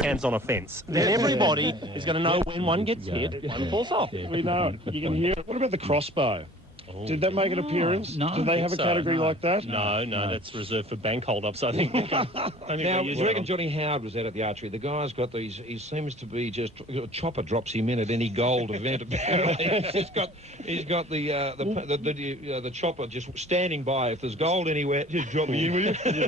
hands on a fence. Then everybody is going to know when one gets hit, one falls off. We know it. You can hear it. What about the crossbow? Did that make an appearance? No. Do they have a category like that? No, that's reserved for bank hold-ups, I think. Now, you reckon Johnny Howard was out at the archery? The guy's got these, he seems to be just, a chopper drops him in at any gold event, apparently. he's got the chopper just standing by. If there's gold anywhere, just drop me in with you.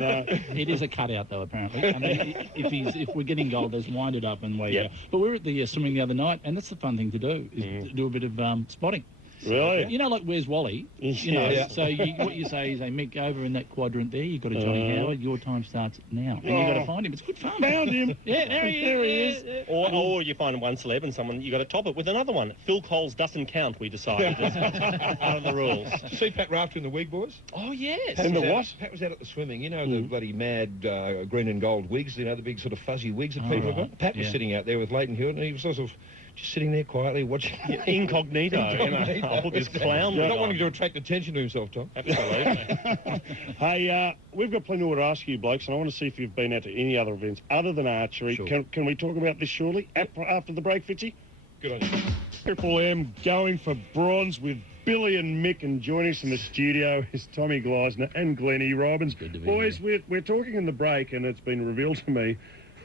It is a cutout, though, apparently. I mean, if we're getting gold, there's wind it up and we... But we were at the swimming the other night, and that's the fun thing to do, is do a bit of spotting. Really? You know, like, where's Wally? You know, so what you say is, hey, Mick, over in that quadrant there, you've got a Johnny Howard, your time starts now. And you've got to find him. It's good fun. Found him. Yeah, there he is. Or you find one celeb and someone, you got to top it with another one. Phil Coles doesn't count, we decided. That's part of the rules. See Pat Rafter in the wig, boys? Oh, yes. In the what? Pat was out at the swimming. You know, the bloody mad green and gold wigs, you know, the big sort of fuzzy wigs that people have got? Pat was sitting out there with Leighton Hewitt, and he was sort of just sitting there quietly watching. Incognito. Oh, this clown. Not wanting to attract attention to himself, Tom. Absolutely. Hey, we've got plenty more to ask you, blokes, and I want to see if you've been out to any other events other than archery. Sure. Can we talk about this shortly? After the break, Fitzy? Good on you. Triple M going for bronze with Billy and Mick, and joining us in the studio is Tommy Gleisner and Glennie Robbins. Boys, we're talking in the break, and it's been revealed to me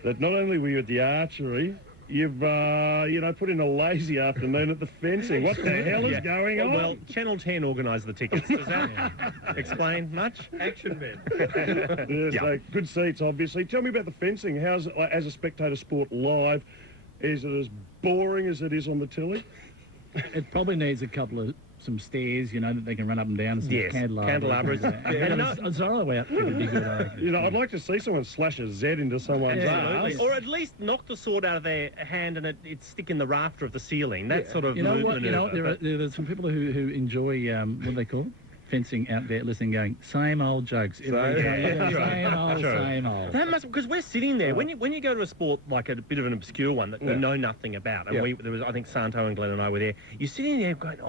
that not only were you at the archery, you've, put in a lazy afternoon at the fencing. What the hell is going on? Well, Channel 10 organised the tickets. Does that explain much? Action men. So good seats, obviously. Tell me about the fencing. How's it, as a spectator sport live? Is it as boring as it is on the telly? It probably needs some stairs, you know, that they can run up and down, and some candelabras. And Zorro out would be good, I reckon. You know, I'd like to see someone slash a Z into someone's ass. Or at least knock the sword out of their hand and it stick in the rafter of the ceiling. That sort of movement. You know, there are some people who enjoy, what do they call it? Fencing out there listening, going, same old jokes. Same old. That must, because we're sitting there. When you go to a sport like a bit of an obscure one that we know nothing about, and I think Santo and Glenn and I were there, you're sitting there going,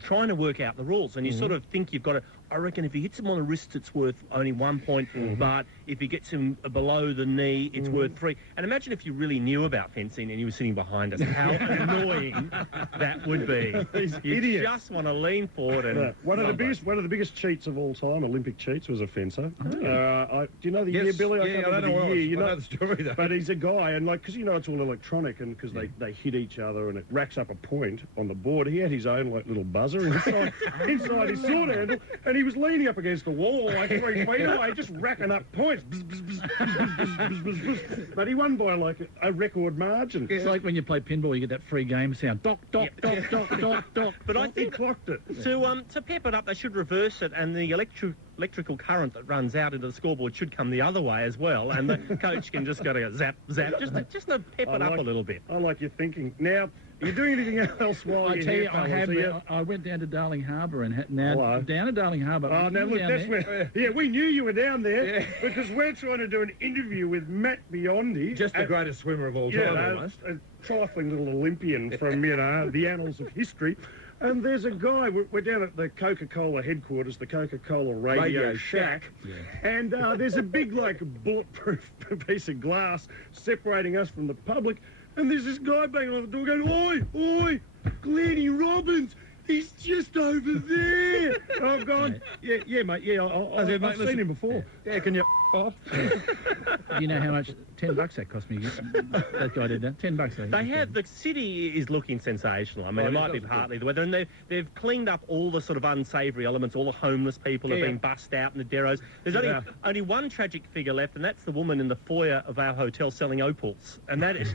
trying to work out the rules, and you sort of think you've got to, I reckon if he hits him on the wrist, it's worth only 1 point, but if he gets him below the knee, it's worth 3. And imagine if you really knew about fencing and you were sitting behind us, how annoying that would be. You just want to lean forward and... One of the biggest cheats of all time, Olympic cheats, was a fencer. Do you know the year, Billy? I don't know the year. You know the story, though. But he's a guy, and because it's all electronic, and because they hit each other, and it racks up a point on the board. He had his own little buzzer inside his sword handle, and he was leaning up against the wall like 3 feet away, just racking up points. But he won by like a record margin. It's like when you play pinball, you get that free game sound. Dock, dock, dock, dock, dock, dock. But I think he clocked it. To pep it up, they should reverse it, and the electrical current that runs out into the scoreboard should come the other way as well, and the coach can just go zap, zap, just to pep it up a little bit. I like your thinking. Now, are you doing anything else while you're here, fellas? I went down to Darling Harbour down at Darling Harbour. Oh, now look, that's where... Yeah, we knew you were down there because we're trying to do an interview with Matt Biondi. Just the greatest swimmer of all time, almost. A trifling little Olympian from, the annals of history. And there's a guy, we're down at the Coca-Cola headquarters, the Coca-Cola Radio Shack, and there's a big, bulletproof piece of glass separating us from the public, and there's this guy banging on the door going, oi, Glennie Robbins, he's just over there. And I've gone, yeah, mate, I've seen him before. Yeah, can you off? You know how much $10 that cost me? That guy did that. $10. The city is looking sensational. I mean, it might be partly the weather, and they've cleaned up all the sort of unsavoury elements. All the homeless people have been bussed out in the derros. There's only one tragic figure left, and that's the woman in the foyer of our hotel selling opals. And that is,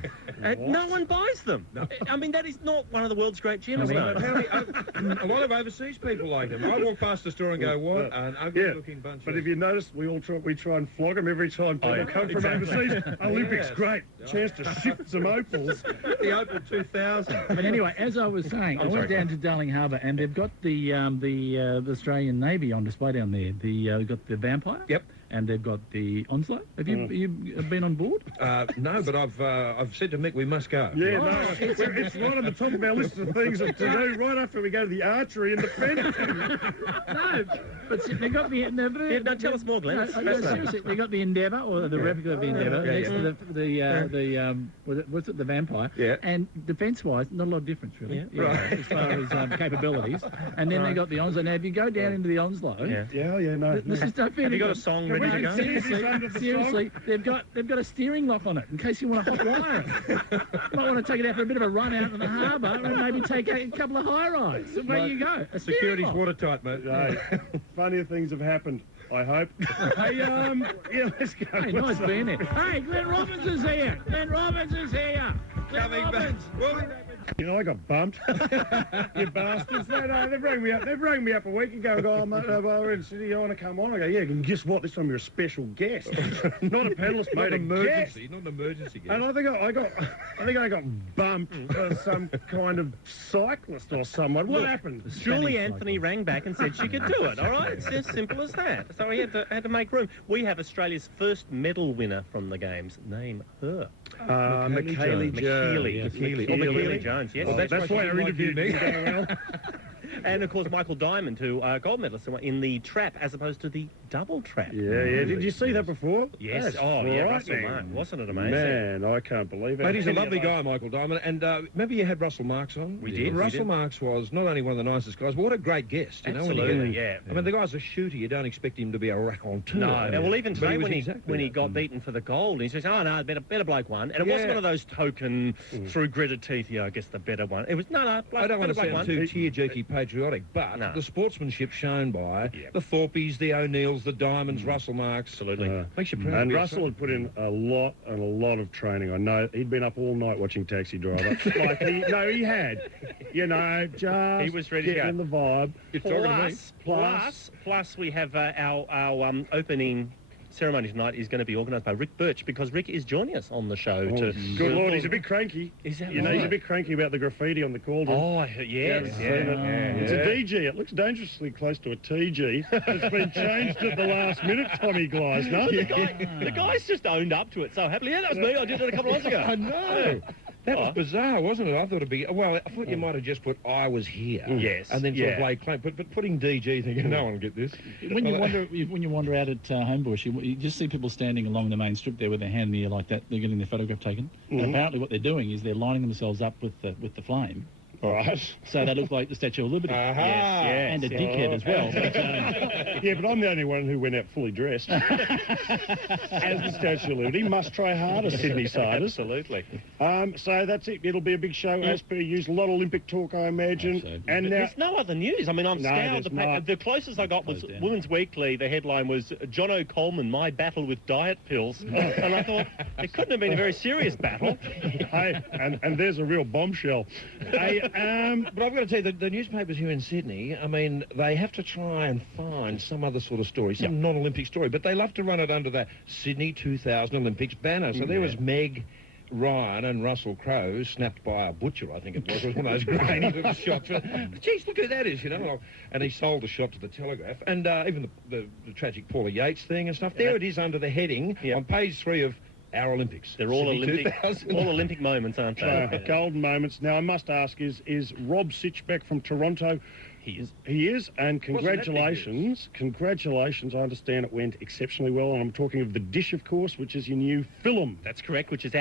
no one buys them. No. I mean, that is not one of the world's great gems. A lot of overseas people like them. I walk past the store and go, what an ugly-looking bunch. But if you notice, we try and flog them every time people come from overseas. Olympics, great chance to shift some opals. The Opal 2000. But anyway, as I was saying, I went down to Darling Harbour, and they've got the Australian Navy on display down there. They've got the Vampire. Yep. and they've got the Onslow. Have you been on board? No, but I've said to Mick we must go. Yeah, no, it's right on the top of our list of things to do right after we go to the archery and the fencing. No, but they got the Endeavour. Yeah, no, tell us more, Glenn. Seriously, they got the Endeavour, or the replica of the Endeavour, next to the Vampire. Yeah. And defence-wise, not a lot of difference, really. Yeah. Right. As far as capabilities. And then they got the Onslow. Now, if you go down into the Onslow, No. this is no fair. Have you got a song ready to go? Seriously, they've got a steering lock on it in case you want to hot wire it. Might want to take it out for a bit of a run out in the harbour and maybe take out a couple of high-rise. So where you go. A Security's watertight, mate. Funnier things have happened, I hope. Hey, let's go. Hey, nice being there. Hey, Glenn Robbins is here. Glenn Robbins is here. Coming back. You know, I got bumped. You bastards. They rang me up. They rang me up a week ago and go, oh, mate, we're in Sydney, I want to come on. I go, yeah, and guess what? This time you're a special guest. Not a panellist, mate, a guest. Not an emergency guest. And I think I got bumped for some kind of cyclist or someone. What happened? Julie Anthony rang back and said she could do it, all right? It's as simple as that. So he had to make room. We have Australia's first medal winner from the Games. Name her. McKeely Jones, yes. Well, that's why I interviewed me. And, of course, Michael Diamond, who gold medalist in the trap as opposed to the double trap. Yeah. Did you see that before? Yes. That's Russell Mark. Wasn't it amazing? Man, I can't believe it. Mate, he's a lovely guy, Michael Diamond. And remember you had Russell Marks on? We did. Russell Marks was not only one of the nicest guys, but what a great guest. You know, Absolutely, yeah. I mean, the guy's a shooter. You don't expect him to be a raconteur. No. Well, even today when he got beaten for the gold, he says, oh, no, better bloke won. And it wasn't one of those token, through gritted teeth, I guess the better one. It was, no, I don't want to sound too tear-jerky patriotic, but the sportsmanship shown by the Thorpes, the O'Neills, the Diamonds, Russell Marks. Absolutely. Makes you proud. And Russell had put in a lot of training. I know he'd been up all night watching Taxi Driver. He had. You know, just he was ready to go. In the vibe. Plus, we have our opening ceremony tonight is going to be organised by Rick Birch, because Rick is joining us on the show. Good Lord, he's a bit cranky. Is that right? He's a bit cranky about the graffiti on the cauldron. Oh, yes. It's a DG. It looks dangerously close to a TG. It's been changed at the last minute, Tommy Gleisner. The guy's just owned up to it so happily. Yeah, that was me. I did it a couple of months ago. I know. That was bizarre, wasn't it? I thought it'd be... Well, I thought you might have just put, I was here. Yes. And then sort of lay claim. But putting DG, thinking, no one will get this. When you wander out at Homebush, you just see people standing along the main strip there with their hand in the air like that. They're getting their photograph taken. And apparently what they're doing is they're lining themselves up with the flame. Right. So they look like the Statue of Liberty. Yes, and a dickhead as well. Yeah, but I'm the only one who went out fully dressed. As the Statue of Liberty. Must try harder, Sydney-siders. Absolutely. So that's it. It'll be a big show, as per usual. A lot of Olympic talk, I imagine. So. And now... There's no other news. I mean, I'm scoured. The closest I got was Women's Weekly. The headline was, Jono Coleman, my battle with diet pills. And I thought, it couldn't have been a very serious battle. Hey, and there's a real bombshell. Hey, but I've got to tell you, the newspapers here in Sydney, I mean, they have to try and find some other sort of story, some non-Olympic story, but they love to run it under the Sydney 2000 Olympics banner. So there was Meg Ryan and Russell Crowe snapped by a butcher, I think it was. It was one of those grainy little shots. Geez, look who that is, you know. And he sold the shot to the Telegraph. And even the tragic Paula Yates thing and stuff. There it is under the heading on page 3 of Our Olympics. They're all Olympic moments, aren't they? Golden moments. Now, I must ask, is Rob Sitchbeck from Toronto? He is. He is, and congratulations. Congratulations. I understand it went exceptionally well, and I'm talking of The Dish, of course, which is your new film. That's correct, which is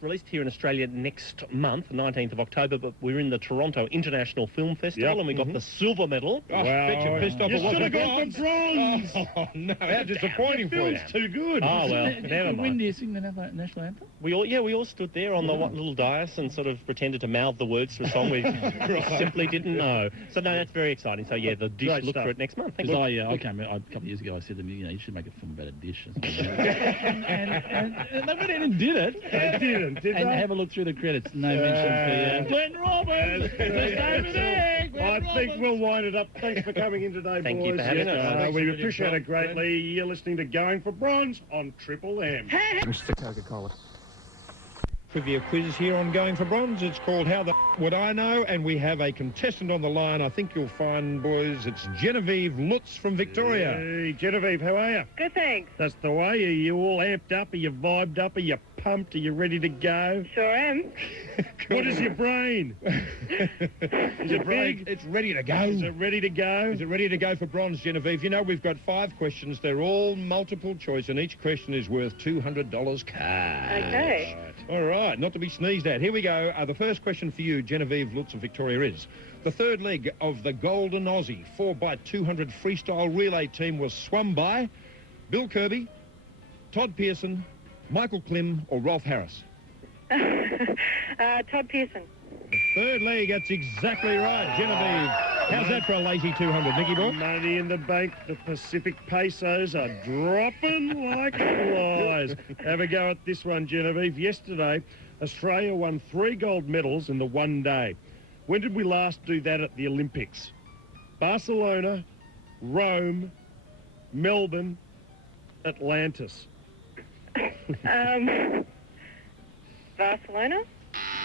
released here in Australia next month, 19th of October, but we're in the Toronto International Film Festival, and we got the silver medal. Oh, bet you're pissed off. You should have gone for bronze! Oh, no, how disappointing for you. It's too good. Oh, well, never mind. When do you sing the national anthem? We all stood there on the little dais and sort of pretended to mouth the words to a song we simply didn't know. So, no, that's very exciting. So, yeah, The Dish, look for it next month. Because I came a couple of years ago, I said to them, you should make a film about a dish. and they went in and did it. They didn't, did and they? have a look through the credits. No mention for Glenn Robbins. I think we'll wind it up. Thanks for coming in today, boys. Thank you for having us. We appreciate it greatly. You're listening to Going for Bronze on Triple M. Mr. Coca-Cola. trivia quiz here on Going for Bronze. It's called How the Would I Know? And we have a contestant on the line. I think you'll find, boys, it's Genevieve Lutz from Victoria. Hey, Genevieve, how are you? Good, thanks. That's the way. Are you all amped up? Are you vibed up? Are you pumped? Are you ready to go? Sure am. What is your brain? Is it big? It's ready to go. Is it ready to go? Is it ready to go for bronze, Genevieve? You know, we've got 5 questions. They're all multiple choice, and each question is worth $200 cash. Okay. All right, not to be sneezed at. Here we go. The first question for you, Genevieve Lutz of Victoria, is the third leg of the Golden Aussie 4x200 freestyle relay team was swum by Bill Kirby, Todd Pearson, Michael Klim, or Rolf Harris? Todd Pearson. The third leg, that's exactly right, Genevieve. How's that for a lazy 200, Nicky Ball? Money in the bank. The Pacific pesos are dropping like flies. Have a go at this one, Genevieve. Yesterday, Australia won 3 gold medals in the one day. When did we last do that at the Olympics? Barcelona, Rome, Melbourne, Atlantis. Barcelona?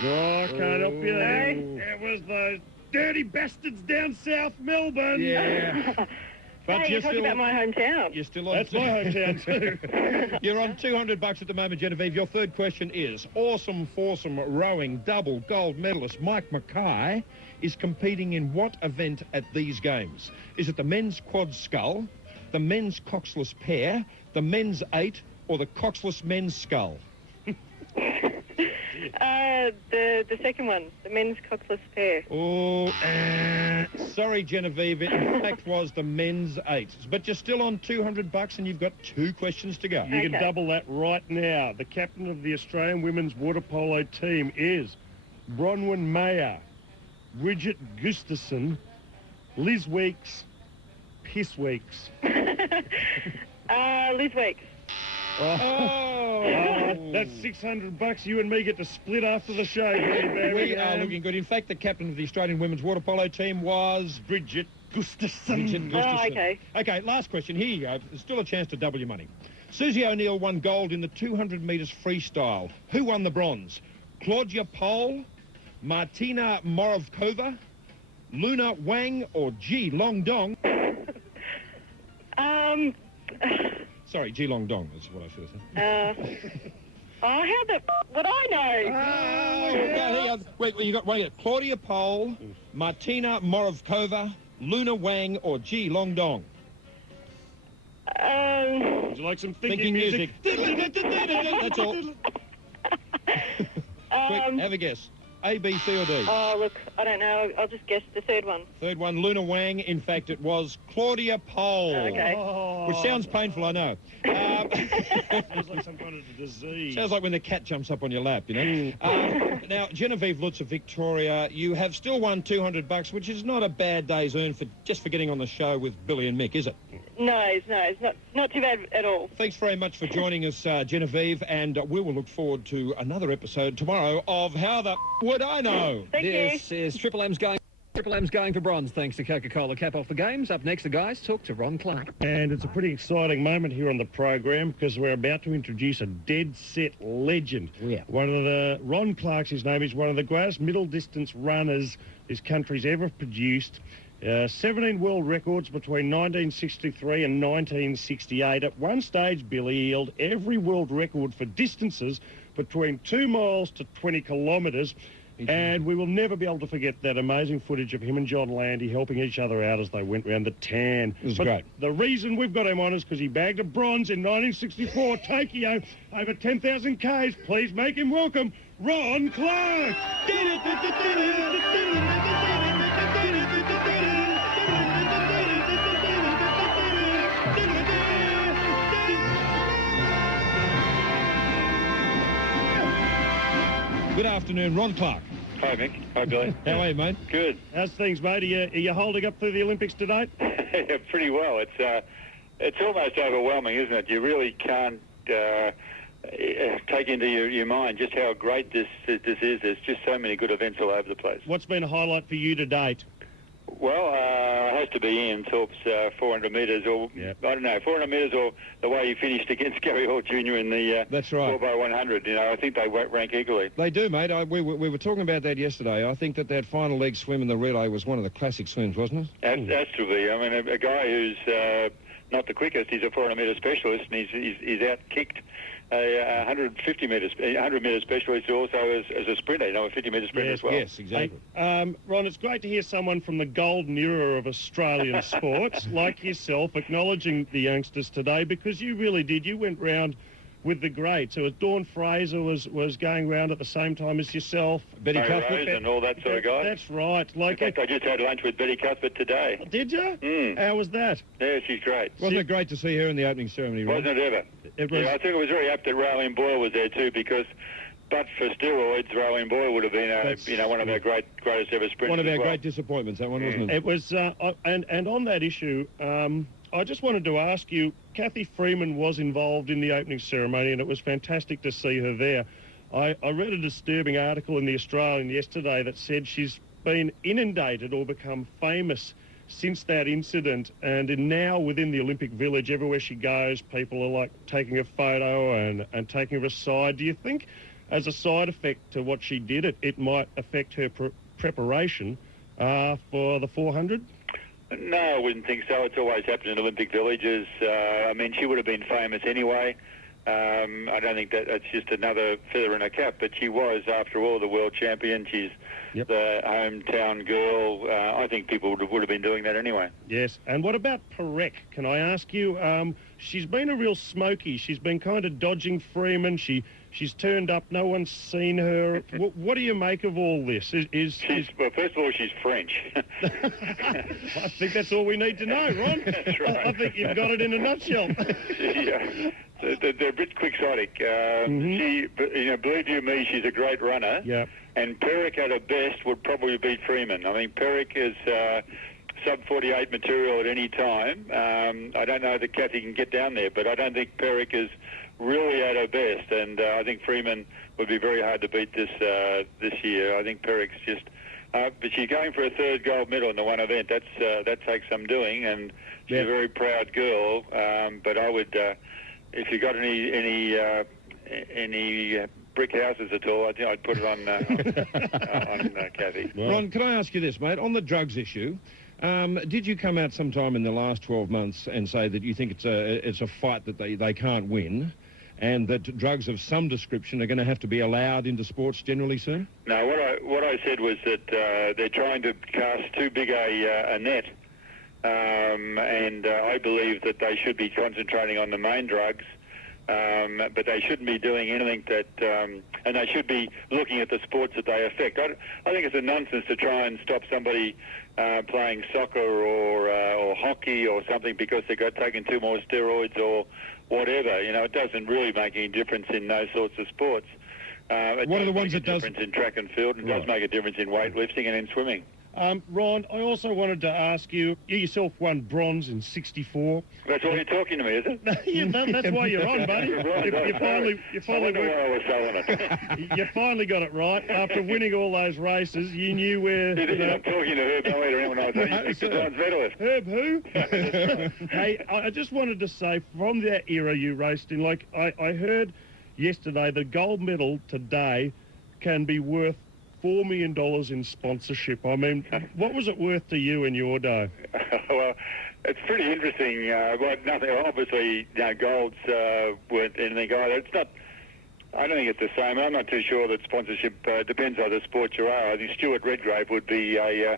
Oh, I can't help you there. It was those dirty bastards down south Melbourne. Yeah. But Hey, you're talking about my hometown. You're still on. That's my hometown too. You're on $200 at the moment, Genevieve. Your third question is: awesome foursome rowing double gold medalist Mike Mackay is competing in what event at these games? Is it the men's quad scull, the men's coxless pair, the men's 8, or the coxless men's scull? The second one, the men's coxless pair. Oh, sorry, Genevieve. It in fact was the men's 8. But you're still on $200 and you've got 2 questions to go. You can double that right now. The captain of the Australian women's water polo team is Bronwyn Mayer, Bridget Gustafson, Liz Weeks, Piss Weeks. Liz Weeks. That's $600. You and me get to split after the show. We are looking good. In fact, the captain of the Australian women's water polo team was Bridget Gustafson. Oh, okay. Okay, last question. Here you go. There's still a chance to double your money. Susie O'Neill won gold in the 200 metres freestyle. Who won the bronze? Claudia Pole, Martina Morovkova, Luna Wang, or Ji Long Dong? Sorry, Ji Long Dong is what I should have said. How the would I know? Wait, you got Claudia Pole, Martina Morovkova, Luna Wang, or Ji Long Dong? Would you like some thinking music? That's all. Quick, have a guess. A, B, C, or D? Oh, look, I don't know. I'll just guess the third one. Third one, Luna Wang. In fact, it was Claudia Pole. Okay. Which sounds painful, I know. Sounds like some kind of disease. Sounds like when the cat jumps up on your lap, you know. Now, Genevieve Lutz of Victoria, you have still won $200, which is not a bad day's earn for getting on the show with Billy and Mick, is it? No, it's not too bad at all. Thanks very much for joining us, Genevieve, and we will look forward to another episode tomorrow of How the Would I Know? Thank you. This is Triple M's going for bronze, thanks to Coca-Cola. Cap off the games. Up next, the guys talk to Ron Clark. And it's a pretty exciting moment here on the program because we're about to introduce a dead set legend. Yeah. Ron Clark's his name, is one of the greatest middle distance runners this country's ever produced. 17 world records between 1963 and 1968. At one stage, Billy held every world record for distances between 2 miles to 20 kilometres. And we will never be able to forget that amazing footage of him and John Landy helping each other out as they went round the tan. It was great. The reason we've got him on is because he bagged a bronze in 1964 Tokyo over 10,000 Ks. Please make him welcome, Ron Clark. Good afternoon, Ron Clark. Hi, Mick. Hi, Billy. How are you, mate? Good. How's things, mate? Are you holding up through the Olympics to date? Yeah, pretty well. It's almost overwhelming, isn't it? You really can't take into your mind just how great this is. There's just so many good events all over the place. What's been a highlight for you to date? Well, I has to be Ian Thorpe's 400 metres, or I don't know, 400 metres, or the way he finished against Gary Hall Jr. in the That's right. 4x100. You know, I think they rank equally. They do, mate. We were talking about that yesterday. I think that final leg swim in the relay was one of the classic swims, wasn't it? That's to be. I mean, a guy who's not the quickest. He's a 400 metre specialist, and he's out-kicked a 150 metres, 100 metre specialist also as a sprinter, you know, a 50 metre sprinter as well. Yes, exactly. Hey, Ron, it's great to hear someone from the golden era of Australian sports like yourself acknowledging the youngsters today, because you really did. You went round with the greats. So Dawn Fraser was going round at the same time as yourself. Betty Cuthbert and all that sort of guy. That's right. In fact, I just had lunch with Betty Cuthbert today. Did you? How was that? Yeah, she's great. Wasn't it great to see her in the opening ceremony, Ron? Wasn't it ever? It was. Yeah, I think it was very apt that Rowan Boyle was there too, because but for steroids, Rowan Boyle would have been one of our greatest ever sprinters. One of our great disappointments, that one, wasn't it? It was, and on that issue, I just wanted to ask you, Kathy Freeman was involved in the opening ceremony, and it was fantastic to see her there. I read a disturbing article in The Australian yesterday that said she's been inundated or become famous since that incident, and now within the Olympic Village, everywhere she goes, people are like taking a photo and taking her aside. Do you think, as a side effect to what she did, it might affect her preparation for the 400? No, I wouldn't think so. It's always happened in Olympic villages. I mean, she would have been famous anyway. I don't think that's just another feather in her cap, but she was, after all, the world champion. She's the hometown girl. I think people would have been doing that anyway. Yes, and what about Perec? Can I ask you? She's been a real smoky. She's been kind of dodging Freeman. She's turned up. No one's seen her. What do you make of all this? Well, first of all, she's French. I think that's all we need to know, Ron. That's right. I think you've got it in a nutshell. Yeah. They're a bit quixotic. Believe you me, she's a great runner. Yeah. And Perec at her best would probably beat Freeman. I mean, Perec is sub-48 material at any time. I don't know that Kathy can get down there, but I don't think Perec is really at her best. And I think Freeman would be very hard to beat this year. I think Perec's just... but she's going for a third gold medal in the one event. That takes some doing, and she's a very proud girl. But I would... if you got any brick houses at all, I think I'd put it on Kathy. Ron, can I ask you this, mate? On the drugs issue, did you come out sometime in the last 12 months and say that you think it's a fight that they can't win, and that drugs of some description are going to have to be allowed into sports generally soon? No, what I said was that they're trying to cast too big a net. And I believe that they should be concentrating on the main drugs, but they shouldn't be doing anything that, and they should be looking at the sports that they affect. I think it's a nonsense to try and stop somebody playing soccer or hockey or something because they've taken too more steroids or whatever. You know, it doesn't really make any difference in those sorts of sports. What are the ones that does? It does make a difference in track and field, and does make a difference in weightlifting and in swimming. Ron, I also wanted to ask you yourself won bronze in '64. That's why you're talking to me, is it? That's why you're on, buddy. You finally got it right. After winning all those races, you knew where... I'm talking to Herb Molloy or anyone else. He's the bronze medalist. Herb who? Hey, I just wanted to say, from that era you raced in, like, I heard yesterday the gold medal today can be worth $4 million in sponsorship. I mean, what was it worth to you in your day? Well, it's pretty interesting. Nothing. Obviously, golds weren't anything either. It's not. I don't think it's the same. I'm not too sure that sponsorship depends on the sport you are. I think Stuart Redgrave would be a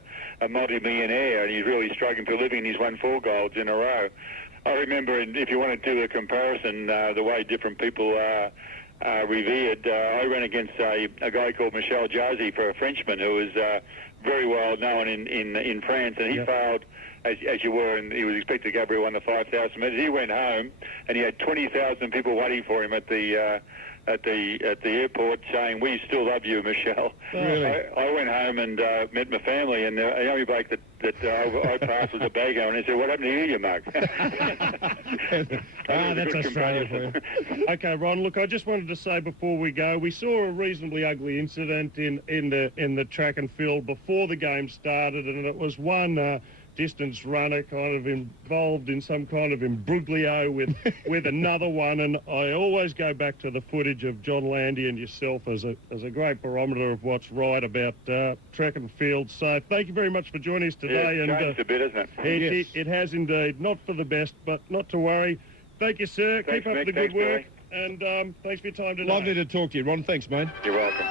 multi-millionaire, and he's really struggling for a living. He's won 4 golds in a row. I remember, if you want to do a comparison, the way different people are revered. I ran against a guy called Michel Jarzi, for a Frenchman who was very well known in France, and he failed, as you were, and he was expected to go every won the 5,000 metres. He went home, and he had 20,000 people waiting for him at the airport saying, "We still love you, Michel." Really? I went home and met my family, and the only bloke that I passed was a baggo, and he said, "What happened to you, you mug?" That's Australia for you. Okay, Ron, look, I just wanted to say before we go, we saw a reasonably ugly incident in the track and field before the game started, and it was one distance runner kind of involved in some kind of imbroglio with another one, and I always go back to the footage of John Landy and yourself as a great barometer of what's right about track and field. So thank you very much for joining us today. Yeah, it's changed a bit, hasn't it? It has indeed. Not for the best, but not to worry. Thank you, sir. Thanks, Keep up Mick. the good Thanks, work. Billy. And thanks for your time today. Lovely to talk to you, Ron. Thanks, mate. You're welcome.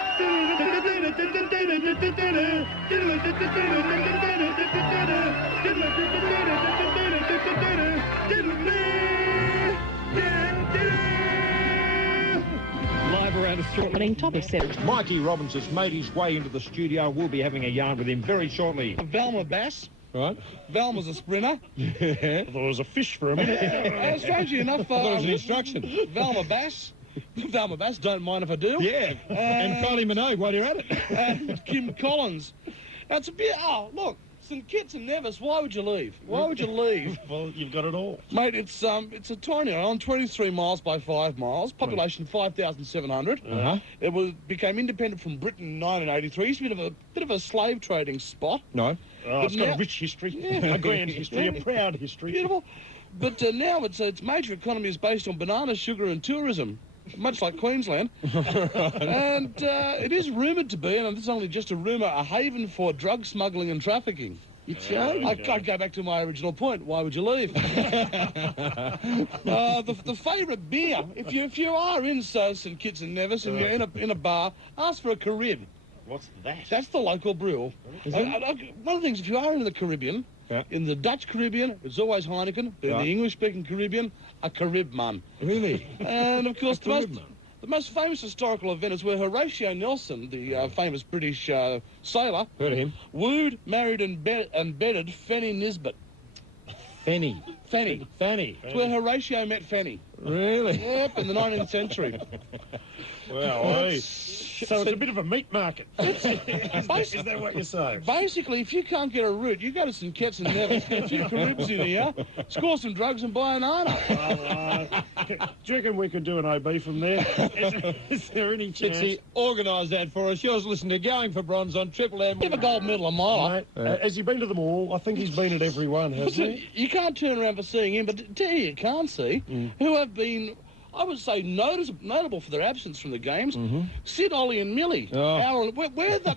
Live around Australia. Top of 7. Mikey Robbins has made his way into the studio. We'll be having a yarn with him very shortly. Velma Bass. Right? Velma's a sprinter. I thought it was a fish for a minute. Strangely enough, I thought it was an instruction. Velma Bass. Velma Bass, don't mind if I do. Yeah. And Kylie Minogue while you're at it. And Kim Collins. Now, it's a bit... Oh, look. St Kitts and Nevis, why would you leave? Why would you leave? Well, you've got it all. Mate, it's a tiny island, 23 miles by 5 miles, population 5,700. Uh-huh. It became independent from Britain in 1983. Used to be a bit of a slave trading spot. No. It's got now- a rich history, Yeah. a grand history, a proud history. Beautiful. But now its major economy is based on bananas, sugar and tourism, much like Queensland. And it is rumoured to be, and this is only just a rumour, a haven for drug smuggling and trafficking. I'd go back to my original point. Why would you leave? The favourite beer, if you are in St Kitts and Nevis and you're in a bar, ask for a Carib. What's that? That's the local brew. One of the things, if you are in the Caribbean, Yeah. in the Dutch Caribbean, it's always Heineken. In Right. the English-speaking Caribbean, a Carib man. Really? And of course, Carib man. the most famous historical event is where Horatio Nelson, the famous British sailor, Heard of him. wooed, married, and bedded Fanny Nisbet. Fanny. Fanny. Fanny. It's where Horatio met Fanny. Really? Yep, in the 19th century. Well, so it's a bit of a meat market. Is that what you're saying? Basically, if you can't get a route, you go to St Kitts and Nevis, get a few Caribs in here, score some drugs and buy an nana. Do you reckon we could do an OB from there? Is there any chance? Dixie, organise that for us. Yours listen to Going for Bronze on Triple M. Give a gold medal a mile. Mate, has he been to them all? I think he's been at every one, hasn't he? You can't turn around for seeing him, but tell you can't see, who have been, I would say, notable for their absence from the games, Sid, Ollie and Millie. Oh. Where the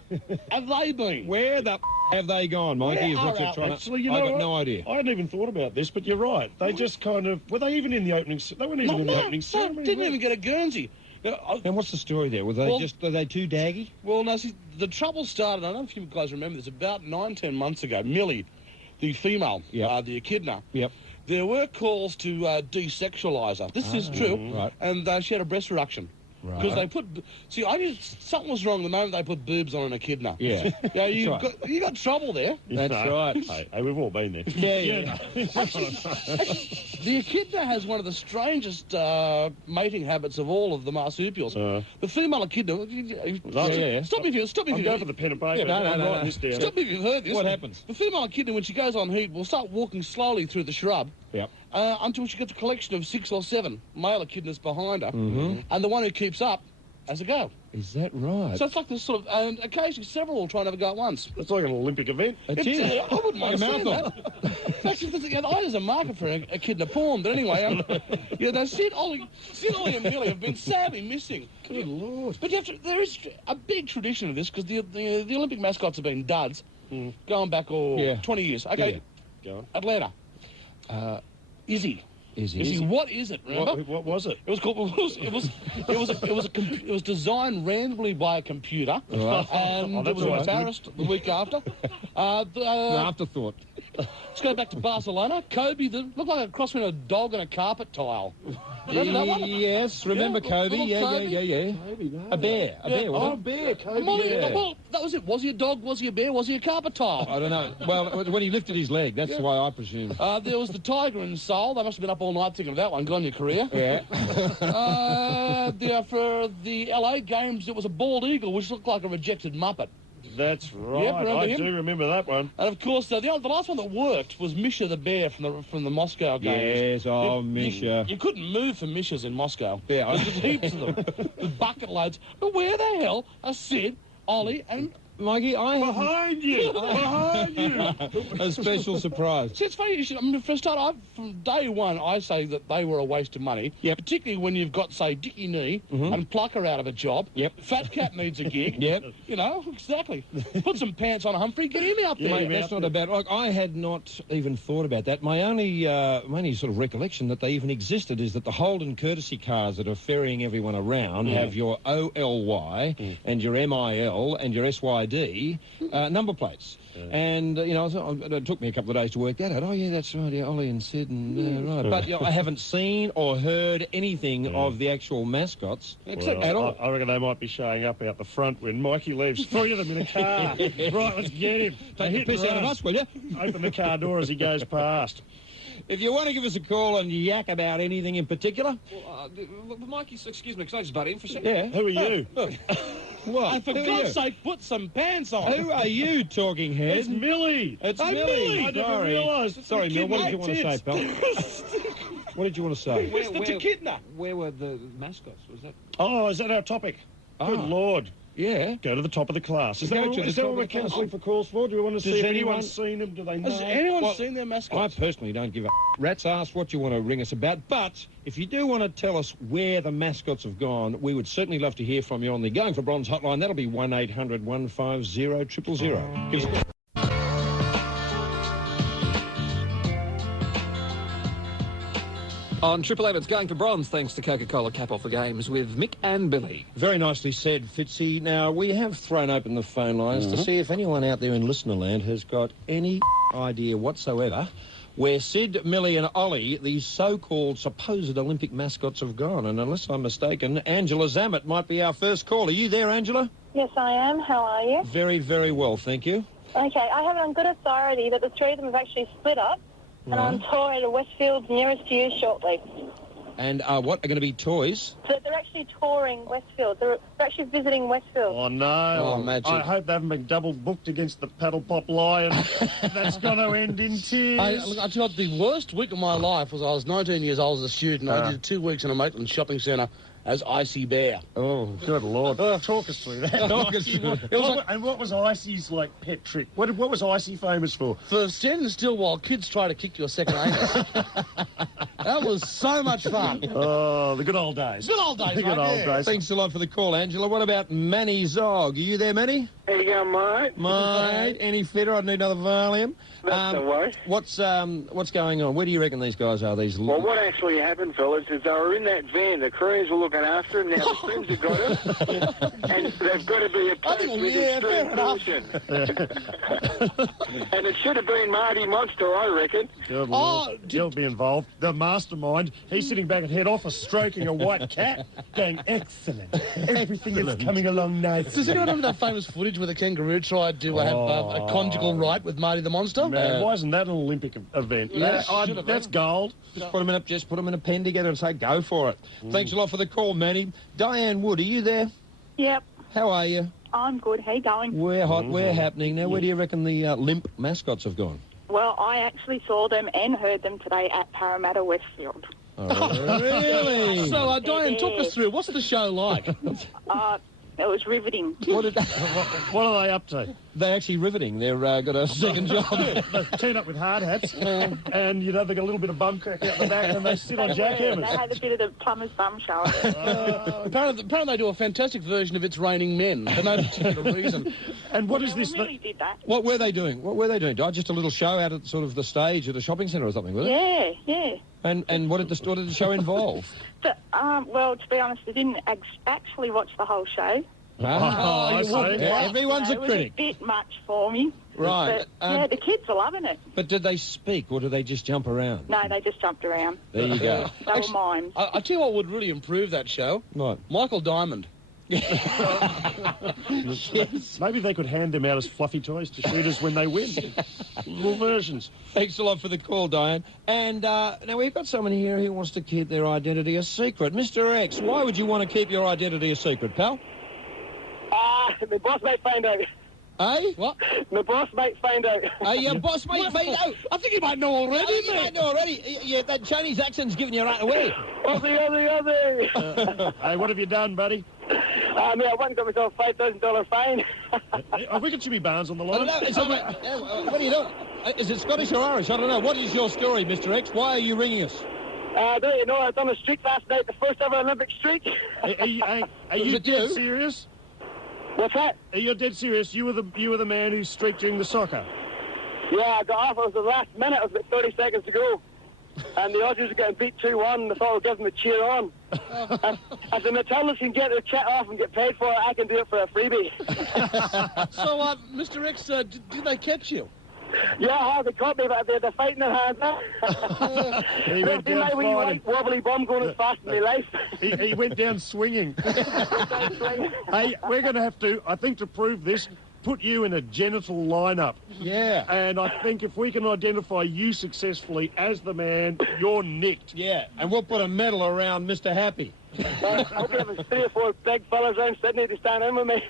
have they been? Where the have they gone, Mikey? Is Where what are you're trying Actually, to... you know I've got what? no idea. I hadn't even thought about this, but you're right. They just kind of... Were they even in the opening... They weren't even in the opening ceremony. didn't were even get a Guernsey. And what's the story there? Were they Well- are they too daggy? Well, no, see, the trouble started, I don't know if you guys remember this, about 9-10 months ago. Millie, the female, Yep. the echidna, Yep. there were calls to desexualize her. This is true. Right. And she had a breast reduction. Right. Because they put... See, I knew something was wrong the moment they put boobs on an echidna. Yeah. Yeah, you That's right. got trouble there. That's right. Hey, we've all been there. Yeah. The echidna has one of the strangest mating habits of all of the marsupials. The female echidna... Yeah. Stop me if I'm you... going for the pen and paper. Yeah, no, I'm no, writing no. this down. Stop me if you've heard this. What happens? The female echidna, when she goes on heat, will start walking slowly through the shrub Yep. until she gets a collection of 6 or 7 male echidnas behind her. And the one who keeps up has a go. Is that right? So it's like this sort of... And occasionally several will try and have a go at once. It's like an Olympic event. It is. I wouldn't Like mind a seeing marathon. that. Actually, there's a market for a echidna porn, but anyway, Sid, Ollie and Millie have been sadly missing. Good Lord. But there is a big tradition of this, because the Olympic mascots have been duds, going back 20 years. Okay, Go on. Atlanta. Izzy. Izzy, what is it? Remember? What was it? It was called. It was designed randomly by a computer, and it was embarrassed the week after. An afterthought. Let's go back to Barcelona. Kobe, looked like a cross between a dog and a carpet tile. Remember that one? Yes, remember Kobe? little Yeah. Maybe, no. A bear. A bear, wasn't it? bear, Kobe. Well, that was it. Was he a dog? Was he a bear? Was he a carpet tile? I don't know. Well, when he lifted his leg, that's why I presume. There was the tiger in Seoul. They must have been up all night thinking of that one. Good on your career. Yeah. For the LA games, it was a bald eagle, which looked like a rejected Muppet. That's right. remember I him? do remember that one. And of course, the last one that worked was Misha the bear from the Moscow games. Yes, oh, Misha. You couldn't move for Mishas in Moscow. Yeah, There's just heaps of them, with bucket loads. But where the hell are Sid, Ollie, and Mikey, I have Behind you! Behind you! a special surprise. See, it's funny. For a start, from day one, I say that they were a waste of money. Yep. Particularly when you've got, say, Dickie Knee and Plucker out of a job. Yep. Fat Cat needs a gig. Yep. You know, exactly. Put some pants on Humphrey. Get him out there. Mate, that's not a bad... Like, I had not even thought about that. My only sort of recollection that they even existed is that the Holden courtesy cars that are ferrying everyone around have your OLY and your MIL and your SYD number plates. And, it took me a couple of days to work that out. Oh, yeah, that's right, yeah, Ollie and Sid and... right. But I haven't seen or heard anything of the actual mascots at all. I reckon they might be showing up out the front when Mikey leaves 3 of them in a car. Right, let's get him. Take the piss out of us, will you? Open the car door as he goes past. If you want to give us a call and yak about anything in particular... Mikey, excuse me, can I just butt in for a second? Yeah. Who are you? What? And for God's sake, put some pants on. Who are you, talking head? It's Millie. It's Hey, Millie. Millie. I never realised. Sorry, Mill, what did you want to say, pal? What did you want to say? Where's the echidna? Where were the mascots? Was that... Oh, is that our topic? Good Lord. Yeah. Go to the top of the class. Is Go that to the what top of we're the class. cancelling for calls for? Do we want to see if anyone's seen them? Do they know? Has anyone Well, seen their I mascots? personally don't give a rat's ass what you want to ring us about, but if you do want to tell us where the mascots have gone, we would certainly love to hear from you on the Going for Bronze hotline. That'll be 1800 150 000. Give us a On Triple M, it's Going for Bronze, thanks to Coca-Cola Cap Off the Games with Mick and Billy. Very nicely said, Fitzy. Now, we have thrown open the phone lines to see if anyone out there in listener land has got any idea whatsoever where Sid, Millie and Ollie, these so-called supposed Olympic mascots, have gone. And unless I'm mistaken, Angela Zammit might be our first call. Are you there, Angela? Yes, I am. How are you? Very, very well, thank you. Okay, I have it on good authority that the 3 of them have actually split up and are on tour at Westfield's nearest to you shortly. And what are going to be toys? So they're actually touring Westfield. They're actually visiting Westfield. Oh, no. Oh, magic. I hope they haven't been double booked against the Paddle Pop Lion. That's going to end in tears. I tell you what, the worst week of my life was I was 19 years old as a student. I did 2 weeks in a Maitland shopping centre as Icy Bear. Oh, good Lord. Talk us through that. Talk us through it. And what was Icy's, pet trick? What was Icy famous for? For standing still while kids try to kick your second anus. That was so much fun. Oh, the good old days. Good old days, The good mate, old yeah. days. Thanks a lot for the call, Angela. What about Manny Zog? Are you there, Manny? How you going, mate? Mate, any fitter? I'd need another Valium. That's no worries. What's going on? Where do you reckon these guys are? These Well, what actually happened, fellas, is they were in that van. The crews were looking after them. Now the friends have got them, and they've got to be approached with extreme caution. And it should have been Marty Monster, I reckon. Good Lord. He'll be involved. The mastermind. He's sitting back at head office stroking a white cat, going, excellent. Everything is coming along nicely. Does anyone remember that famous footage where the kangaroo tried to have a conjugal right with Marty the Monster? Man, why isn't that an Olympic event? Yeah, That's gold. Just put them in a pen together and say, go for it. Thanks a lot for the call, Manny. Diane Wood, are you there? Yep, How are you? I'm good. How you going? We're hot, we're happening. Now, where do you reckon the limp mascots have gone? Well, I actually saw them and heard them today at Parramatta Westfield. Oh, really? So, Diane, talk us through. What's the show like? It was riveting. What are they up to? They're actually riveting. They've got a second job. They turn up with hard hats, and they got a little bit of bum crack out the back, and they sit on They jackhammers. had a bit of the plumber's bum show. Apparently they do a fantastic version of It's Raining Men for no particular reason. And what is this? We really did that. What were they doing? Just a little show out at sort of the stage at a shopping centre or something, was it? Yeah. And what did the show involve? But, well, to be honest, I didn't actually watch the whole show. I see. Everyone's a It was critic. a bit much for me. Right. But, yeah, the kids are loving it. But did they speak or did they just jump around? No, they just jumped around. There you go. They were mine. I tell you what would really improve that show. Right. Michael Diamond. Yes. Maybe they could hand them out as fluffy toys to shooters when they win. Little versions. Thanks a lot for the call, Diane. And now we've got someone here who wants to keep their identity a secret. Mr. X, why would you want to keep your identity a secret, pal? My boss mate found out. Eh? What? My boss mate found out. Hey, your boss mate found out. I think you might know already, You might know already. Yeah, that Chinese accent's giving you right away. Aussie. Hey, what have you done, buddy? I went and got myself a $5,000 fine. Have we got Jimmy Barnes on the I line? don't know. What are you doing? Is it Scottish or Irish? I don't know. What is your story, Mr. X? Why are you ringing us? Don't you know, I done a streak last night, the first ever Olympic streak. Are you dead serious? What's that? Are you dead serious? You were the man who streaked during the soccer? Yeah, I got off. It was the last minute. It was about 30 seconds to go. And the Aussies were getting beat 2-1, and I thought I'd give them a cheer on. If the Matildas can get their kit off and get paid for it, I can do it for a freebie. So, Mr. X, did they catch you? Yeah, they caught me, but they're fighting their hands out. He went Been my down wee fighting. white wobbly bum going as fast in my life. He went down swinging. Hey, we're going to have to, I think to prove this, put you in a genital lineup. Yeah. And I think if we can identify you successfully as the man, you're nicked. Yeah, and we'll put a medal around Mr. Happy. I'll give us 3 or 4 big fellas around Sydney to stand in with me.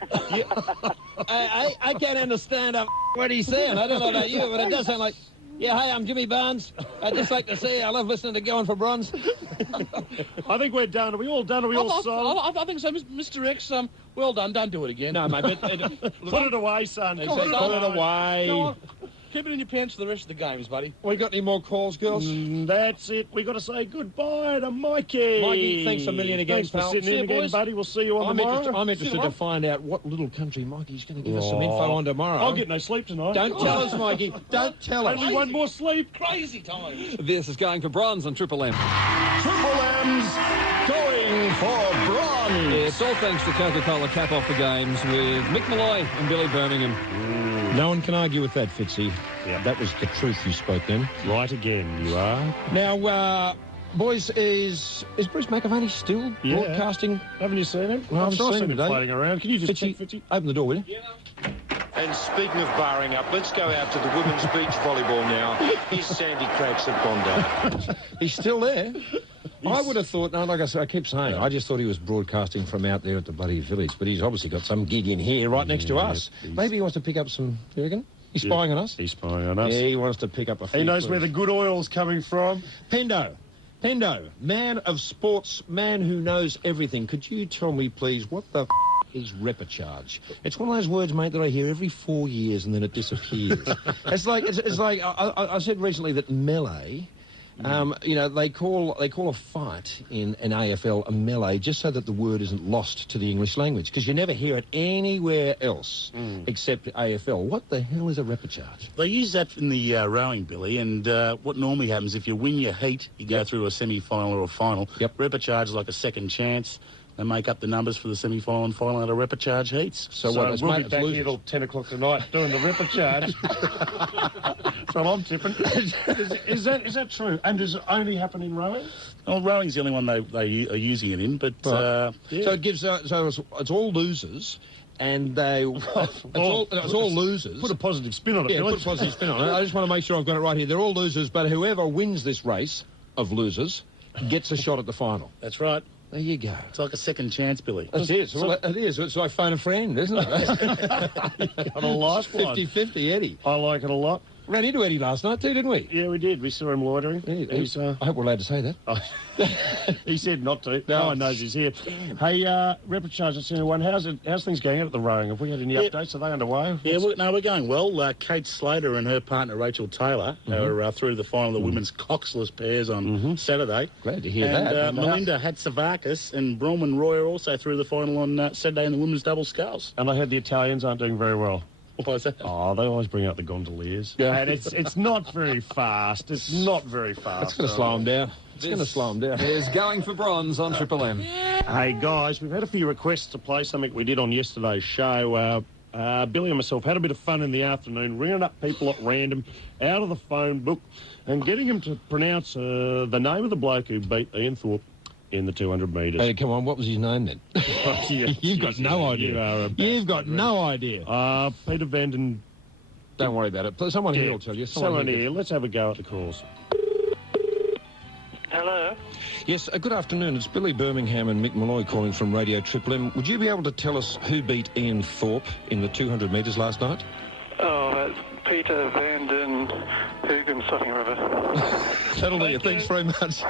I can't understand what he's saying. I don't know about you, but it does sound like, yeah, hi, I'm Jimmy Barnes. I'd just like to say I love listening to Going for Bronze. I think we're done. Are we all done? Are we all sold? I think so, Mr. X. Well done. Don't do it again. No, mate, but... Put it away, son. Put it away. Go on. Keep it in your pants for the rest of the games, buddy. We got any more calls, girls? That's it. We got to say goodbye to Mikey. Mikey, thanks a million again, Thanks for pal. sitting in again, buddy. We'll see you on tomorrow. I'm interested to find out what little country Mikey's going to give us some info on tomorrow. I'll get no sleep tonight. Don't tell us, Mikey. Don't tell us. Only one more sleep. Crazy times. This is Going for Bronze on Triple M. Triple M's Going for Bronze. It's all thanks to Coca-Cola Cap Off the Games with Mick Molloy and Billy Birmingham. No one can argue with that, Fitzy. Yeah. That was the truth you spoke then. Right again, you are. Now, boys, is Bruce McAvaney still broadcasting? Haven't you seen him? Well, I've seen seen him today. floating around. Can you just check, Fitzy, open the door, will you? Yeah. And speaking of barring up, let's go out to the women's beach volleyball now. Here's Sandy Cracks at Bondi. He's still there. I would have thought, no, like I keep saying, I just thought he was broadcasting from out there at the bloody village, but he's obviously got some gig in here right next to us. Maybe he wants to pick up some, you reckon? He's spying on us? He's spying on us. Yeah, he wants to pick up a few. He knows where the good oil's coming from. Pendo, man of sports, man who knows everything. Could you tell me, please, what the is repercharge? It's one of those words, mate, that I hear every 4 years and then it disappears. It's like I said recently that melee. You know, they call a fight in an AFL a melee just so that the word isn't lost to the English language, because you never hear it anywhere else except AFL. What the hell is a repercharge? They use that in the rowing, Billy, and what normally happens, if you win your heat, you go through a semi-final or a final. Yep. Repercharge is like a second chance. They make up the numbers for the semi-final and final out of repercharge heats. So what, we'll be back here till 10 o'clock tonight doing the repercharge. That's what I'm tipping. Is that true? And does it only happen in rowing? Well, rowing's the only one they are using it in, but... So it gives... so it's all losers, and they... it's all losers. Put a positive spin on it, Yeah, Billy. put a positive spin on it. I just want to make sure I've got it right here. They're all losers, but whoever wins this race of losers gets a shot at the final. That's right. There you go. It's like a second chance, Billy. It is. Well, it is. It's like phone a friend, isn't it? On a lifeline. 50-50, Eddie. I like it a lot. Ran into Eddie last night too, didn't we? Yeah, we did. We saw him loitering. I hope we're allowed to say that. He said not to. No. No one knows he's here. Hey, repercharge at Centre 1. How's things going out at the rowing? Have we had any updates? Are they underway? Yeah, we're going well. Kate Slater and her partner Rachel Taylor are through the final of the women's coxless pairs on Saturday. Glad to hear and, that. Melinda Hatzavakis and Bronwyn Roy are also through the final on Saturday in the women's double sculls. And I heard the Italians aren't doing very well. Why is that? Oh, they always bring out the gondoliers. Yeah. And it's not very fast. It's not very fast. It's going to slow them down. It's going to slow them down. There's Going for Bronze on Triple M. Hey, guys, we've had a few requests to play something we did on yesterday's show. Billy and myself had a bit of fun in the afternoon, ringing up people at random out of the phone book and getting them to pronounce the name of the bloke who beat Ian Thorpe in the 200 metres. Hey, come on, what was his name then? You've got no idea. You've got no idea. Peter Vanden. Don't worry about it. Someone here will tell you. Someone here. Let's have a go at the calls. Hello? Yes, good afternoon. It's Billy Birmingham and Mick Molloy calling from Radio Triple M. Would you be able to tell us who beat Ian Thorpe in the 200 metres last night? Oh, that's Peter Vanden Hoogen, something or other. That'll do you. Thanks very much.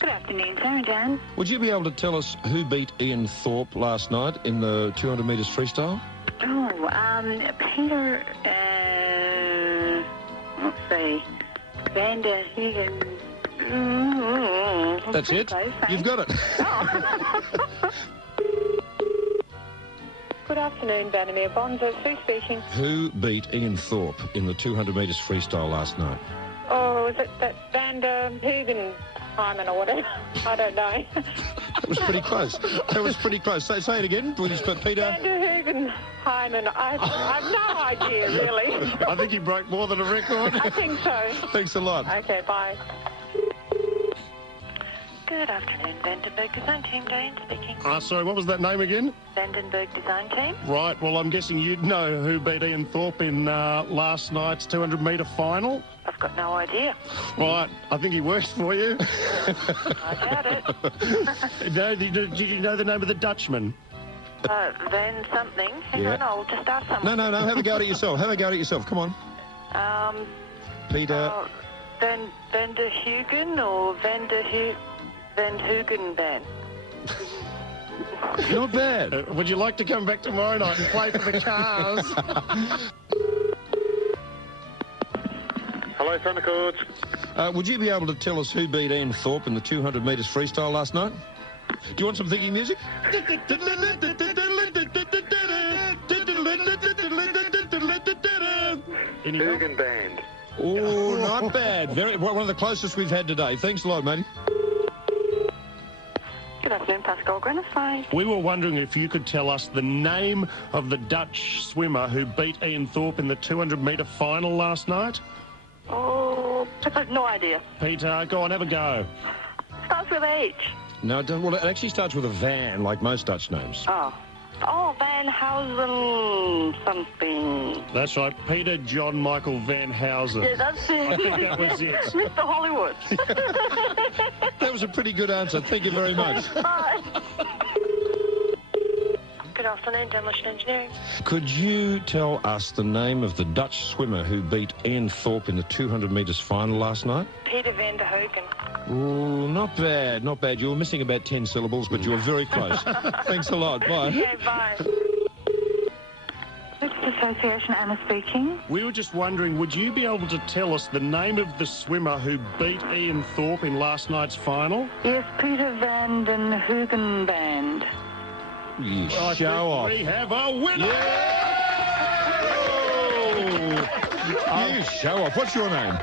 Good afternoon, Sarah Dan. Would you be able to tell us who beat Ian Thorpe last night in the 200 metres freestyle? Oh, Peter, let's see, Vander Higgins. That's it. Close, You've got it. Good afternoon, Vandermeer Bonzo. Sue speaking. Who beat Ian Thorpe in the 200 metres freestyle last night? Oh, is it that Vander Hyman or whatever? I don't know. That was pretty close. That was pretty close. Say it again. Please, Peter. Vander Hyman. I've no idea, really. I think he broke more than a record. I think so. Thanks a lot. Okay, bye. Good afternoon, Vandenberg Design Team. Diane speaking. Sorry, what was that name again? Vandenberg Design Team. Right, well, I'm guessing you'd know who beat Ian Thorpe in last night's 200-metre final. I've got no idea. Right, I think he works for you. I doubt it. No, did you know the name of the Dutchman? Van something. Hang on, I'll just ask someone. No, have a go at it yourself. Have a go at it yourself. Come on. Peter. Vander Hugen or Van Hugen Van. Not bad. Would you like to come back tomorrow night and play for the Cars? Hello, Thundercords. Would you be able to tell us who beat Ian Thorpe in the 200 metres freestyle last night? Do you want some thinking music? Hugen Band. Oh, not bad. One of the closest we've had today. Thanks a lot, matey. Good afternoon, Pascal Grenify. We were wondering if you could tell us the name of the Dutch swimmer who beat Ian Thorpe in the 200-metre final last night. Oh, I've no idea. Peter, go on, have a go. Starts with H. No, it doesn't. Well, it actually starts with a van, like most Dutch names. Oh, Van Housen something. That's right, Peter John Michael Van Housen. Yeah, that's it. I think that was it. Mr. Hollywood. That was a pretty good answer. Thank you very much. Bye. Good afternoon, Demolition Engineering. Could you tell us the name of the Dutch swimmer who beat Ian Thorpe in the 200 metres final last night? Peter Van der Hoeken. Oh, not bad, not bad. You were missing about 10 syllables, but you were very close. Thanks a lot. Bye. Okay, bye. Association, Anna speaking. We were just wondering, would you be able to tell us the name of the swimmer who beat Ian Thorpe in last night's final? Yes, Peter Van den Hoogen Band. You show off. We have a winner! Yeah! You show off. What's your name?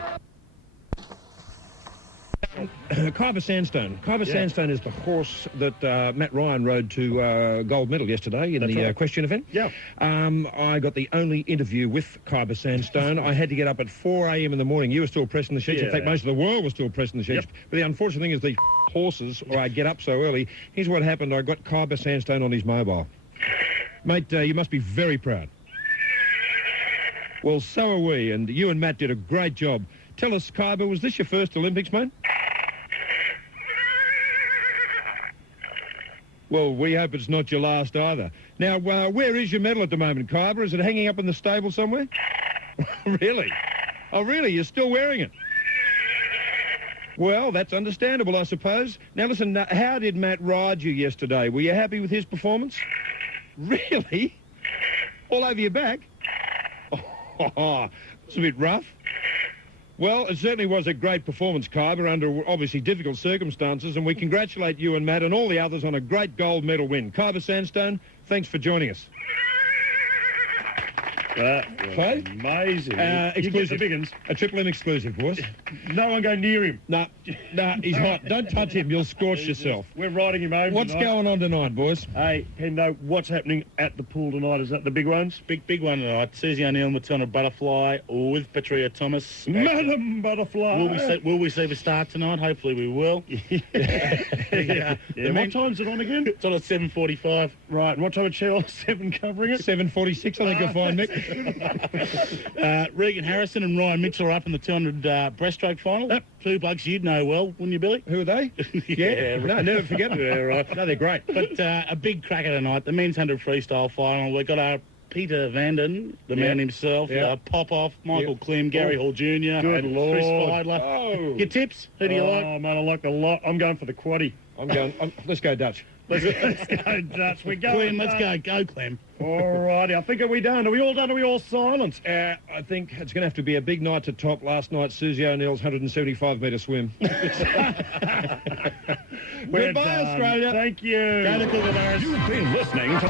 Kyber Sandstone. Kyber Sandstone is the horse that Matt Ryan rode to gold medal yesterday in the equestrian event. Yeah. I got the only interview with Kyber Sandstone. I had to get up at 4 a.m. in the morning. You were still pressing the sheets. In fact, most of the world was still pressing the sheets. But the unfortunate thing is these horses, or I get up so early. Here's what happened. I got Kyber Sandstone on his mobile. Mate, you must be very proud. Well, so are we, and you and Matt did a great job. Tell us, Kyber, was this your first Olympics, mate? Well, we hope it's not your last either. Now, where is your medal at the moment, Kyber? Is it hanging up in the stable somewhere? Really? Oh, really? You're still wearing it? Well, that's understandable, I suppose. Now, listen, how did Matt ride you yesterday? Were you happy with his performance? Really? All over your back? Oh, it's a bit rough. Well, it certainly was a great performance, Kyber, under obviously difficult circumstances, and we congratulate you and Matt and all the others on a great gold medal win. Kyber Sandstone, thanks for joining us. That was amazing. Exclusive. A Triple M exclusive, boys. No one go near him. No, he's hot. Don't touch him. You'll scorch yourself. We're riding him home What's tonight. going on tonight, boys? Hey, Hendo, what's happening at the pool tonight? Is that the big ones? Big one tonight. Susie O'Neill, Matilda Butterfly, with Patria Thomas. Madam Butterfly. Will we see the start tonight? Hopefully we will. Yeah. What time's it on again? It's on at 7:45. Right, and what time is Channel 7 covering it? 7:46, I think you'll find, Mick. Regan Harrison and Ryan Mitchell are up in the 200 breaststroke final. Yep. Two blokes you'd know well, wouldn't you, Billy? Who are they? Yeah. No, never forget them. Yeah, right. No, they're great. But a big cracker tonight, the men's 100 freestyle final. We've got our Peter Vanden, the man himself, Popoff, Michael Klim, Gary Hall Jr., Good and Lord. Chris Feidler. Oh. Your tips? Who do you like? Oh, man, I like a lot. I'm going for the quaddie. Let's go Dutch. Let's go, Dutch. We're going. Clem, let's go. Go, Clem. All righty. I think, are we done? Are we all done? Are we all silent? I think it's going to have to be a big night to top last night's Susie O'Neill's 175-metre swim. We're Goodbye, done. Australia. Thank you. Go to Kookaburras. You've been listening to